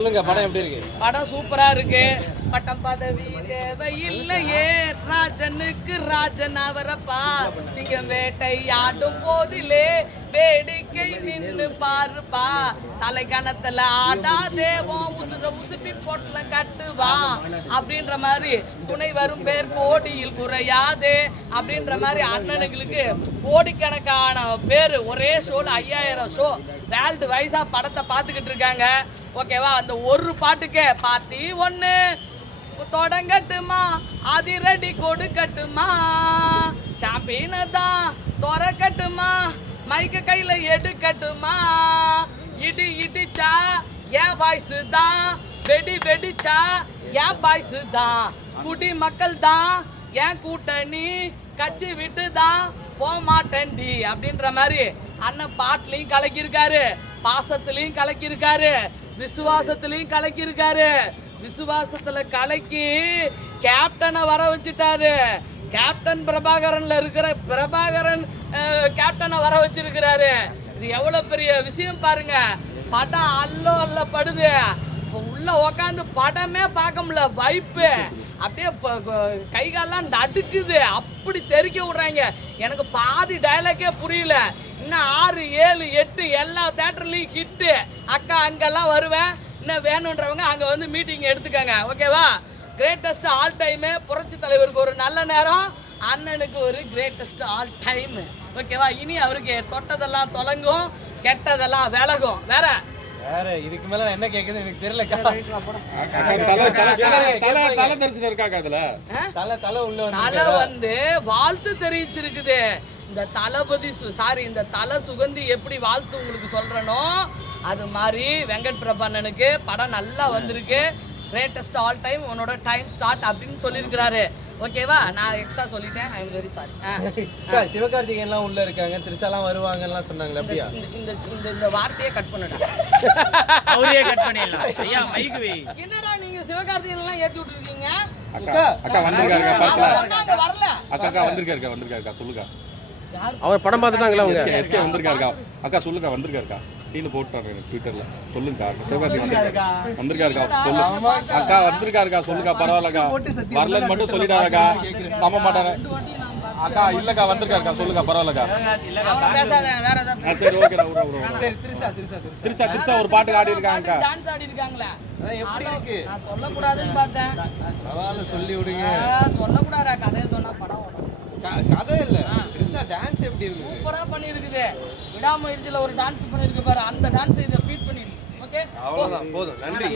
சொல்லுங்க, படம் எப்படி இருக்கு? படம் சூப்பரா இருக்கு. பட்டம் பதவி தேவையில்லையே, ராஜனுக்கு ராஜன் அவரப்பா, சிங்கம் வேட்டை ஆடும் போதிலே வேடிக்கை நின்று பாருப்பா, தலை கணத்துல ஆடாதே உசுர உசுப்பி பொட்டல கட்டுவான் அப்படின்ற மாதிரி, துணை வரும் பேர் கோடியில் குறையாதே அப்படின்ற மாதிரி அண்ணனுங்களுக்கு கோடிக்கணக்கான பேர் ஒரே ஷோல 5000 ஷோ வேர்ல்டு வைஸா படத்தை பார்த்துக்கிட்டு இருக்காங்க. ஓகேவா? அந்த ஒரு பாட்டுக்கே பார்ட்டி 1 தொடங்கட்டுமா, அதிரடி கொடுக்கட்டுமா, ஷாம்பின தான் திறக்கட்டுமா, மைக்க கையில எடுக்கட்டுமா, இடி இடிச்சா என் வாய்ஸ் தான், வெடி வெடிச்சா என் பாய்ஸ் தான், குடி மக்கள் தான் என் கூட்டணி, கட்சி விட்டு தான் போமாட்டேன்டி அப்படின்ற மாதிரி அண்ணன் பாட்டுலையும் கலக்கியிருக்காரு, பாசத்துலையும் கலக்கியிருக்காரு, விசுவாசத்துலையும் கலக்கியிருக்காரு. விசுவாசத்துல கலக்கி கேப்டனை வர வச்சுட்டாரு. கேப்டன் பிரபாகரன்ல இருக்கிற பிரபாகரன் கேப்டனை வர வச்சிருக்கிறாரு. இது எவ்வளவு பெரிய விஷயம் பாருங்க. படம் அல்ல படுது. உள்ள உக்காந்து படமே பார்க்க முடியல. வைப்பு அப்படியே கைகாலெல்லாம் நடுக்குது. அப்படி தெறிக்க விடுறாங்க. எனக்கு பாதி டைலாக்கே புரியல. இன்னும் 6, 7, 8 எல்லா தேட்டர்லையும் ஹிட்டு. அக்கா அங்கெல்லாம் வருவேன். இன்னும் வேணுன்றவங்க அங்கே வந்து மீட்டிங் எடுத்துக்கோங்க. ஓகேவா? Greatest all time. புரட்சி தலைவருக்கு ஒரு நல்ல நேரம், அண்ணனுக்கு ஒரு கிரேட்டஸ்ட் ஆல் டைம். ஓகேவா? இனி அவருக்கு தொட்டதெல்லாம் தொலங்கும், கெட்டதெல்லாம் விலகும். வேற இதுக்கு மேல என்ன கேக்குது எனக்கு தெரியல. தலை வந்து வாழ்த்து தெரிவிச்சிருக்குது. இந்த தளபதி இந்த தலை சுகந்தி எப்படி வாழ்த்து உங்களுக்கு சொல்றனோ அது மாதிரி வெங்கட் பிரபண்ணனுக்கு படம் நல்லா வந்திருக்கு. கிரேட்டஸ்ட் ஆல் டைம், உன்னோட டைம் ஸ்டார்ட் அப்படின்னு சொல்லியிருக்கிறாரு. ஓகேவா? நான் எக்ஸ்ட்ரா சொல்லிட்டேன். I am very sorry. சிவகார்த்திகேயன்லாம் உள்ள இருக்காங்க, த்ரிஷாலாம் வருவாங்கலாம் சொன்னாங்களே, அப்படியா? இந்த வார்த்தையை கட் பண்ணுடா. அவரே கட் பண்ணிடலாம். ஐயா மைக் வை. என்னடா நீங்க சிவகார்த்திகேயன் எல்லாம் ஏத்தி விட்டுருக்கீங்க? அக்கா வந்திருக்காருக்கா, பாத்தல. வரல. அக்கா வந்திருக்காருக்கா சொல்லுக்கா. அவர் படம் பார்த்துட்டாங்களா? எஸ்கே வந்திருக்காருக்கா. அக்கா சொல்லுக்கா, வந்திருக்காருக்கா. சீன் போட்டுறாரு எனக்கு ட்விட்டர்ல. சொல்லுங்கக்கா, சிவகார்த்திகேயன் வந்திருக்காருக்கா. சொல்லு அக்கா, வந்திருக்காருக்கா. சொல்லுக்கா, பரவாயில்லக்கா. வரலன்னு மட்டும் சொல்லிட்டாருக்கா, நம்ப மாட்டாரு. அக்கா இல்லக்கா, வந்திருக்காருக்கா. சொல்லுக்கா, பரவாயில்லக்கா. சரி, ஓகேடா. த்ரிஷா ஒரு பாட்டு ஆடி இருக்காங்கக்கா. டான்ஸ் ஆடி இருக்காங்களா? எப்படி இருக்கு? நான் சொல்லக்கூடாதுன்னு பார்த்தேன். பரவாயில்ல, சொல்லி விடுங்க. சொல்லக்கூடாதா? கதையை சொன்னா படம் கதை இல்ல. த்ரிஷா டான்ஸ் எப்படி இருக்கு? சூப்பரா பண்ணிருக்குது. விடாமுயற்சியில ஒரு டான்ஸ் பண்ணிருக்கு பாரு. அந்த டான்ஸ் இதை ஃபீட் பண்ணிடுச்சு. ஓகே, அவ்வளவுதான், போதும். நன்றி.